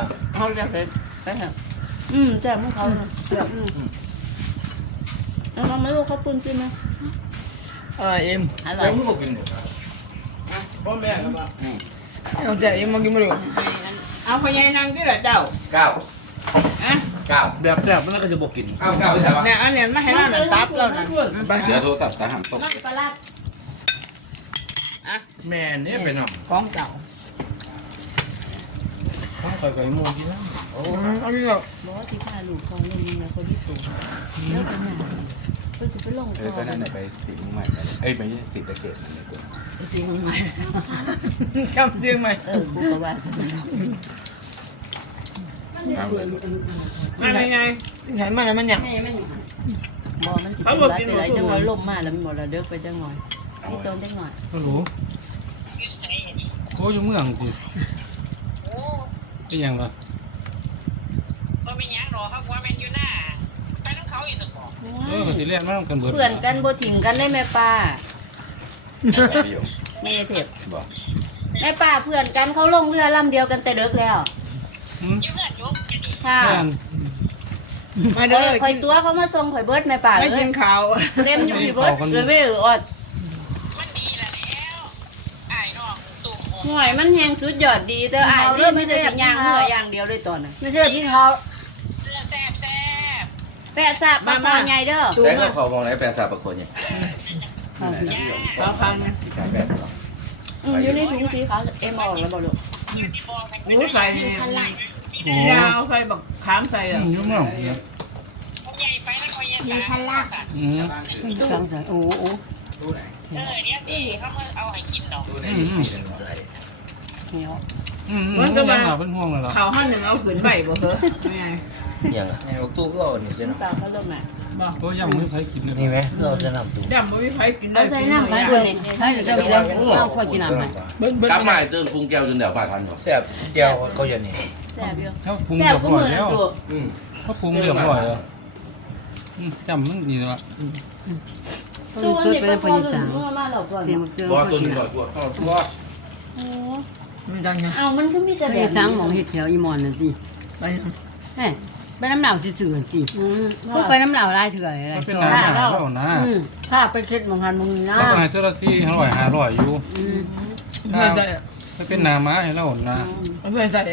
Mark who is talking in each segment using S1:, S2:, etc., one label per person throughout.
S1: เขาจะเผ็ดไปเถอะแจ่มของเขาแล้วมันไม่รู้เขาปุ่นจริงไหม
S2: เอ็ม
S1: อร่อย
S3: ไม่บอกกินหมดพ่อแม่ก็มา
S2: เอาแต่เอ็มมากินมาดู
S4: เอาพญายนางที่ละเจ้า
S3: เก้าเก้า
S5: แบบแบบมันก็จะบอกกิน
S3: เก้าไปใส่ปะ
S4: เนี่ยอันเนี้ยมาให้เราหนังตับเรานะ
S2: ไป
S6: เดี๋ยวโทรศัพท์ตาหำตก
S1: ปลาลาด
S5: แม่เนี่ยเป็นอ่ะ
S4: ของเก่า
S5: ข้าวไก่ไก่มูกินแล้ว
S2: เอาดิเรา
S1: บอกว่าที่พาลูกเขาลงในคนที่สูงเลิกกันอย่างเพื่อจะไปลง
S6: ก็นั่นน่ะไปติดมุ้งใหม่กันไม่ใช่ติดตะเกียบมันเลยตัว
S1: จริงไหม
S2: จำเตียงไหม
S1: กูก็ว่า
S4: มาไง
S2: ไงมันมันอย่าง
S1: บอมันจิเป็นวัดไปไรจังหวะลมมาแล้วมันหมดแล้วเด้อไปจังหวะที่ต้นเด็กหน่อย
S5: ฮัลโหลโอ้ยเมืองดิเป็นยังไง
S4: ก็ไม่ยั้งหรอกครับว่ามันอยู่หน้าไปน้ำเขาอีกตะกอ
S5: ก็สิเรียนมากันเบิด
S1: เพื่อนกันโบถิ่งกันได้แม่ป้า
S6: ประโยค
S1: ไม่เทป
S6: บอก
S1: แม่ป้าเพื่อนกันเขาลงเรือลำเดียวกันแต่เด็กแล้วค่ะ
S4: มาเด้อ
S1: คอยตัวเขามาส่งข่อยเบิร์ดแม่ป้า
S4: ไม่
S1: เล
S4: กิ
S1: ย
S4: นข้าว
S1: เต็มอยู่ที่เบิร์ดเลยไม่หรืออด
S4: มันดีละแล้วไอ้น้องตุ่ม
S1: ห่วยมันแหงสุดยอดดีแต่อายนี่ไม่ได้สิย่างเมื่อย่างเดียวเลยตอนน่ะ
S7: ไม่ใช่ที่เขา
S4: แซ่บแซ่บ
S1: แปะซาปลาคอใหญ่เด้อ
S3: แซ่ก็เขามองไหนแปลสาบประคนเนี่ย
S4: ข้าวพัน
S6: ที่การแบบ
S1: อยู่ในถุงสีขาวเอ็มออกแล้วบ่ลูก
S4: รู้ใส่
S5: โอ้
S4: ยาวใส่บักขามใส่อ่ะ
S5: ยุ่งมากเนี่ย
S4: ใหญ่ไปแล้วก็ยัง
S7: มีชั้นล่าง
S1: สั่งใส่โอ้โห
S6: ตู้ไหน
S4: เนี่ยดีเขามาเอาให้กินดอก
S6: ตู้ไหน
S1: เหนียว
S5: มันก็มาเป็นห่วงเลยเหรอ
S4: ข้าวหั่นหนึ่งเอาขืนใบบ่เหรอไง
S3: ยังอ่ะ
S5: ไอ้ตู้ก็อ่อนอยู่
S1: น้ำเปล่าเขาลงน่ะ
S5: ก็ยังไม่เคยกินเลย
S3: นี่ไหมเราจะนำตู้
S4: ดำไม่มีใครกินได้
S1: เอาใส่น้ำไปคนนี้ใช่เดี๋ยวจะกินเอาขวดกินน้ำไหม
S3: กลับมาเติมปรุงแก้วจนเดี๋ยวป้าทันหรอ
S5: แซ่บแก้วเขาจะนี่
S1: แซ่บอยู่
S5: เขาปรุง
S1: แซ่
S5: เรี
S1: บ
S5: ยบ
S1: ก็
S5: ร้อ
S1: มื
S5: ย
S1: อ
S5: แล้
S1: นะ
S5: ว
S1: ตัว
S5: เขาปรุงเรียบร้อยแล้วจำมันดีแล้ว
S1: ตัวนี้เป็นคนอีสานเมื่อมาหลอกก่อน
S3: ตัวตุนหลอดตัวตัว
S1: โอ้
S2: มันจังไง
S1: เอามันก็มีแต่แบ
S7: ไอ้
S1: บ
S7: สังหมองเห็ดแถวอีมอนน่ะสิ
S2: ไปยัง
S7: เฮ้ยไปน้ำเหล่าซื่อๆสิพวกไปน้ำเหล่าลายเถื่อนอะไร
S5: เป็น
S7: สอ
S5: น้ำแล้วนะ
S7: ถ้าไปเช็ดมองหันมองนี่นะ
S5: ก็ให้เจ้าหน้าที่500อยู่
S2: ไม่ใส่
S5: ถ้าเป็นน้ำมาให้เรานะ
S2: ไม่ใส่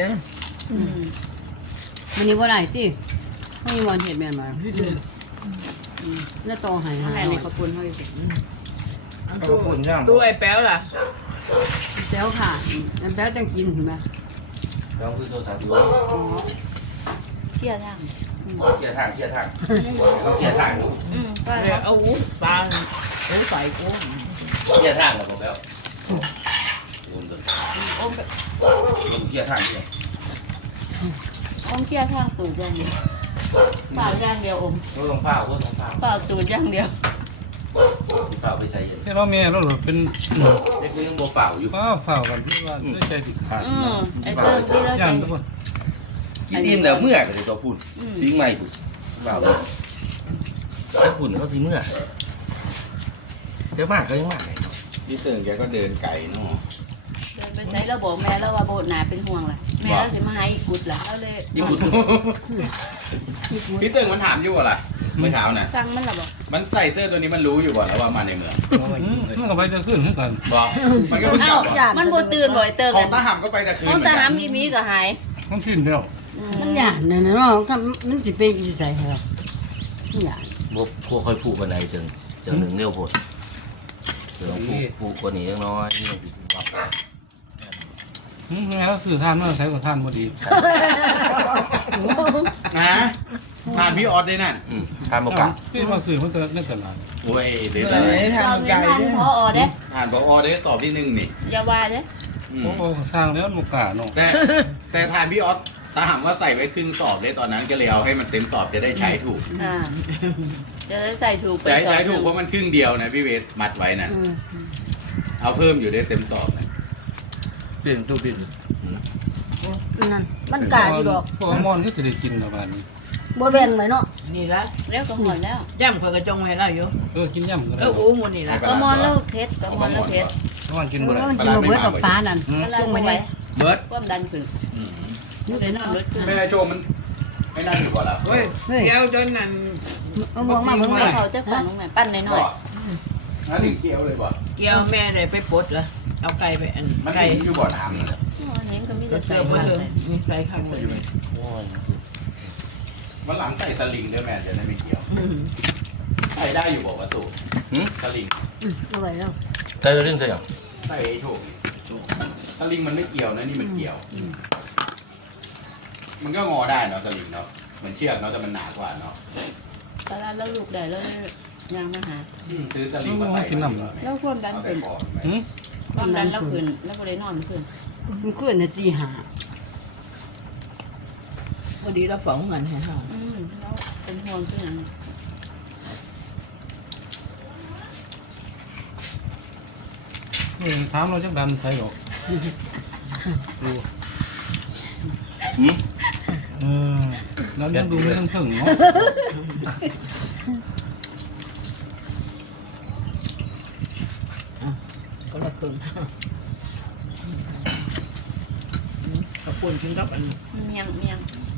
S7: มันนี่ว่าไรสิไม่มีมอนเห็ดแม่นมาแล้วโตหายหา
S1: แม่
S7: ย
S1: นี่เขาปุ่นเขาอยู่สิ
S4: ตัวไอ้แป๊วล่ะ
S7: แป้วค่ะแป้วจังกินเห็นไหม
S3: ต้องคือโทรศัพท์อยู่
S1: เที่ยวทาง
S3: เกียร์ทางเกียร์ทางเขาเกียร์ทางอยู่
S1: ก็
S4: เอาอู้ปลาอู้ใส่กู
S3: เกียร์ทางกับผมแล้วรวมกัน
S1: อม
S3: รวมเกียร์ทางเนี่ย
S1: อมเที่ยวทางตูดอย่างเดียวเปล่าอย่างเดียวอม
S3: รถลงผ้าลงผ้า
S1: เปล่าตูดอย่างเดียว
S3: ฝ้าไปใส่เย็น
S5: ที่เราเมียเราเป็น
S3: เด็กคนนึงโบฝ้าอยู่
S5: ฝ้ากันที่ว่าด้วยใจติดขาด
S1: ไอ้เติมที่เรา
S5: ย่า
S1: ใจ
S5: งทุกคน
S3: กินอิ่มแต่เมื่อก็เลยตัวพูดทิ้งไม่พูดฝ้าเลยพูดเขาทิ้งเมื่อเจ้ามากก็ยังมาก
S6: พี่เติงแกก็เดินไก่เนาะ
S1: เดินไปใส่เราบอกแม่แล้วว่าโบดหนาเป็นห่วงแหละแม่แล้วสิมาให้อีกุดล่ะแล้วเลย
S3: ยิ่งพูด
S6: พี่เติงมันถามอยู่อะไรเมื่อเช้าน่ะ
S1: สั่งมันละบอก
S6: มันใส่เสื้อตัวนี้มันรู้อยู่ก่อนแล้วว่ามาในเมือง
S5: มันก็ไปจะขึ้นเหมือนกัน
S6: บอกมันก็เพิ่งกลับบอก
S1: มันโบตื่นบ่อยเติม
S6: ขอ
S1: กั
S6: ง
S1: น
S6: ตาหำก็ไปแต่คืน
S1: ของ
S6: เหมือน
S1: ตา
S6: กั
S1: หาน มีมีก็หาย
S5: ต้องขึ้นแล้ว
S7: มันหยาดเนี่ยนะเนาะมันสิไปอยู่ใส่เหรอมันหยาด
S3: พวกค่อยผูกกันไหนจังหนึ่งเร็วโพดเดี๋ยวผูกกว่านี้ยังน้อยนี่มันสิรับ
S5: แล้วสื่อท่านเมื่อใช้กับท่านพอดี
S6: นะผ่านพี่ออสได้นั่น
S3: ทานบกะ
S5: พี่มาสื่อมันเกิดเรื่องตลาด
S6: โอ้ยเด็ด
S2: ไหน
S6: เลย
S2: ทาง
S1: เจ้า
S2: ไก่
S1: เงินทานพอเด้
S6: ผ่านบอได้ตอบที่หนึ่งนี่
S1: อย่าว่าเด้
S5: โอ้โหสร้างแล้วมุกกาเนาะ
S6: แต่ทานพี่ออสตาหำว่าใส่ไว้ครึ่งสอบได้ตอนนั้นก็เลยเอาให้มันเต็มสอบจะได้ใช้ถูก
S1: จะได้ใส่ถูกไป
S6: ใช้ถูกเพราะมันครึ่งเดียวนะพี่เวสมัดไว้นะเอาเพิ่มอยู่ได้เต็มสอบนะ
S5: เปลี่ยนตู้เปลี่ยน
S7: นั่นมันกาอยู่ดอก
S5: พวกมอนก็จะได้กินละบาดนี้
S7: บ่แบ่งไหมเนาะ
S4: นี่ละ
S1: แล้วก็หมดแล้ว
S4: ย่ำข่อยกระจงให้เราอยู่
S5: กินย่ำก็ได้
S4: อู้หมดนี่ละ
S1: ก็มอนแล้วเพชรก็มอนแล้วเพชร
S5: มอนกินบ่ได้
S7: มันกินบ่เบิดกับปลานั่น
S1: อะไร
S7: จุ่ม
S1: ไป
S7: ไป
S1: ไหน
S7: เลย
S3: เบิร์ด
S1: ความดันขึ้น
S7: นึก
S1: ได้
S7: ได้
S1: น
S7: น
S1: อ
S7: อน น
S1: รถขึ้น
S6: แม่โจมันไอ้นั่นอยู่ก่อนละ
S5: เฮ้ยเกี่ยวจนนั่น
S7: เอาบ่วงมาเบิ่ง
S1: แม่
S7: แม่
S1: เขาจะปั่นลงแม่ปั้นหน่อย
S6: ถ้าถึงเกี่ยวเลยบ่
S2: เกี่ยวแม่ได้ไปปลดเหรอเอาไก่ไปอัน
S6: มัน
S2: ไก่
S6: ถึงอยู่บ่อน้ำนะ
S1: ๆอันนี้ก็มีแต่
S2: เสื
S1: ใส่
S2: อมา
S1: มา
S2: เลย
S1: ใส่
S2: มีใส่ข้างเลย
S3: โอ้ย
S6: วันหลังใส่สลิงด้วยแม่จะได้ไม่เกี่ยว ใส่ได้อยู่บอกว่าตู่สลิง
S7: เอาไว้แล้ว
S3: ใส่เรื่องเสียง
S6: ใส่ไอ้โชคสลิงมันไม่เกี่ยวนะนี่มันเกี่ยว มันก็งอได้เนาะสลิงเนาะเหมือนเชือกเนาะแต่มันหนากว่าเนาะ
S1: ตลาดแล้วลูกได้แล้วยางมาหา
S6: ซื้อสลิงมาใส่
S1: แล้วความดัน
S6: เอาแต่
S1: ขึ้น
S6: คอ
S1: ความดันแล้วขึ้นแล้วก็เลยนอนขึ้น
S7: มันขึ้นในตีหา
S2: พอดีเราฝังเงินให้เฮา
S1: แล้วเป็นห่วงขึ้นอย่าง
S5: ถามเราจังดันใครหรอก เรายังดูไม่ต้องถึงเนาะ
S2: ก็ละครึ่งขอบคุณถึงกับอัน
S1: เมียง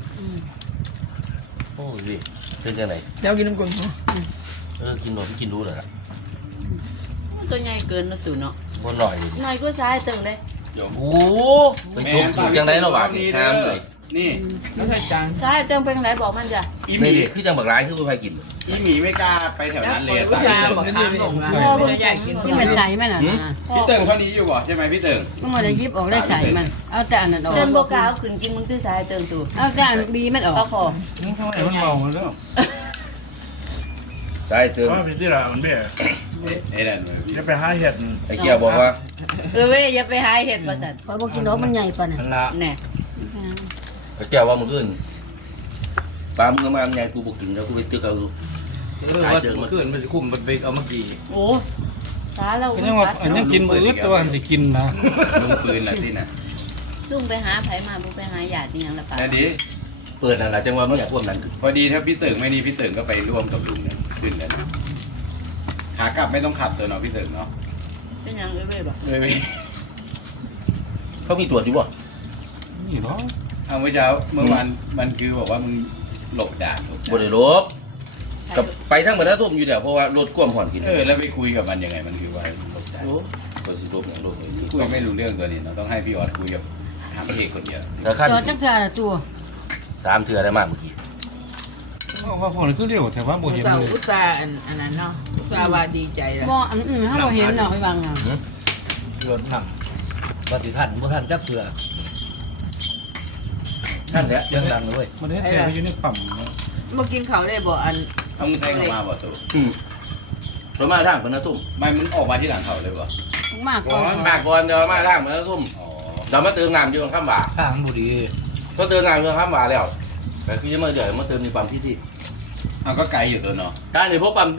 S3: โอ้ยดิเป็นจังไหน
S2: แล้วกินน้ำกุ้ง
S3: กินหนมกินรู้เลยล่ะ
S1: ตัวใหญ่เกินนะตู่เนาะ
S3: บ่หน่อยดิ
S1: หน่อยก็ซ้ายตึงเลย
S3: โอ้ไปจุกถูกจังไดเนาะหวานนี่ห้ามเลย
S6: นี่
S2: ไม่ใช่จาน
S1: ซ้ายตึงเป็นไรบอกมันจ้ะ
S6: อีห
S3: นี่
S6: มี
S3: ดิคือจังบักร้ายคือบ่ไปกิน
S6: อีหมีไม่กล้าไปแถวนั้นเลย
S2: ผู้
S6: ตาย
S2: ชาย
S6: พี่
S2: บอก
S6: เติ่ง
S2: ข้ามลงมา
S7: ที่มันใส่มันน่ะนะ
S6: พี่เติ่งเท่านี้อยู่บ่ใช่ไหมพี่เติ่ง
S7: ก็มาได้ยิบออกได้ใส่มัน เอาแต่อันนั้นออก
S1: เติมโบกาเอาขึ้นกินมึงตื้อซ้ายตึงตู่
S7: เอาแต่อันบีมันออ
S1: เอา
S7: ก
S1: คอ
S5: นี่ทำไมมันเมาแล้ว
S3: ใช่เติม
S5: ว่าพี่ที่ละมันเบี้ย
S6: ไอ้นั่นเลยพี่
S5: จะไปหาเห็ด
S3: ไอ้เกียวบอกว่า
S1: เว้ยอย่าไปหาเห็ดประสัน
S7: พอบ่กินแล้วมันใหญ่ปานน่ะ
S5: มันละ
S1: แน่
S3: ไอ้เกียวว่ามึงขึ้นปลามึงมาใหญ่กูบ่กินแล้วกูไปตึกเอา
S5: ว่าขึ้นมันจะคุ้มมันไปเอาเมื่อกี้
S1: โอ้ตาเรา
S5: ก็ยังว่าอันยังกินมืออึดแต่ว่ามันจะกินนะ
S6: ลุงปืนน่ะที่น่ะ
S1: ลุงไปหาไผมาบุไปหาหยาดนี่ยังละป่ะ
S6: นั่นดิ
S3: เปิดนั่นล่ะจังว่ามึงอยากพวกนั้น
S6: พอดีถ้าพี่เติ่งไม่นี่พี่เติ่งก็ไปร่วมกับลุงเนี่ยขึ้นแล้วนะขากลับไม่ต้องขับตัวเนาะพี่เติ่งเนาะ
S1: เป็นยังเว้ยบอก
S6: ไม่
S3: เขามีตรวจอยู่บ่
S5: นี่เนาะ
S6: เอาเมื่อเช้าเมื่อวานมันคือบอกว่ามึงหลบด่าน
S3: บ่ได้ลบกับไปทั้งบรรทัดทุ่มอยู่เดี๋ยวเพราะว่ารถกวมห่อนกิน
S6: แล้วไปคุยกับมันยังไงมันคือว่าหลบด่าน
S3: โอ้ก็สิลบอย่างลบอย่างนี้
S6: คุยไม่รู้เรื่องตัวนี้เนาะต้องให้พี่ออสคุยกับหาพระเอกคนเดียว
S3: ถ้าขั้น
S7: จอดจักเทื่อละตัว
S3: 3เทื่อได้มากเมื่อกี้
S5: ว่าพวกนี้คือเรียวแต่ว่าบ่เห็น
S2: เจ้า
S5: เลย
S2: อุตส่าห์อันนั้นเนาะอุตส่าห์ว่าดีใจแล้ว
S7: บ่อันอื่นเฮาบ่เห็นดอกไปวางอ่ะ
S8: รถนำปฏิทันบ่ทันจักเสือ
S3: นั่นแหละ
S8: เสียงดังเลย
S5: มันได้แต่ไปอยู่ในปั๊ม
S2: เมื่อกินเขาได้บอกอัน
S6: เอามึงแทงออกมาบ่ตัว
S3: ประมาณทางบรรทัดทุ่ม
S6: ไม่มึงออกมาที่หลังเขาเลยบ่
S7: มากกว่า
S3: มากก่อนเดี๋ยวมาทางบรรทัดทุ่ม
S6: อ๋อ
S3: เดี๋ยวมาเติมน้ำอยู่ข้างบ่า
S8: ทางบ่ดี
S3: เขาเติมน้ำอยู่ข้างบ่าแล้วแต่คือมาเดี๋ยวมาเติมในปั๊มที่
S6: เอาก็ไกลอยู่ตัวเนาะ
S3: การในพวกปั๊ม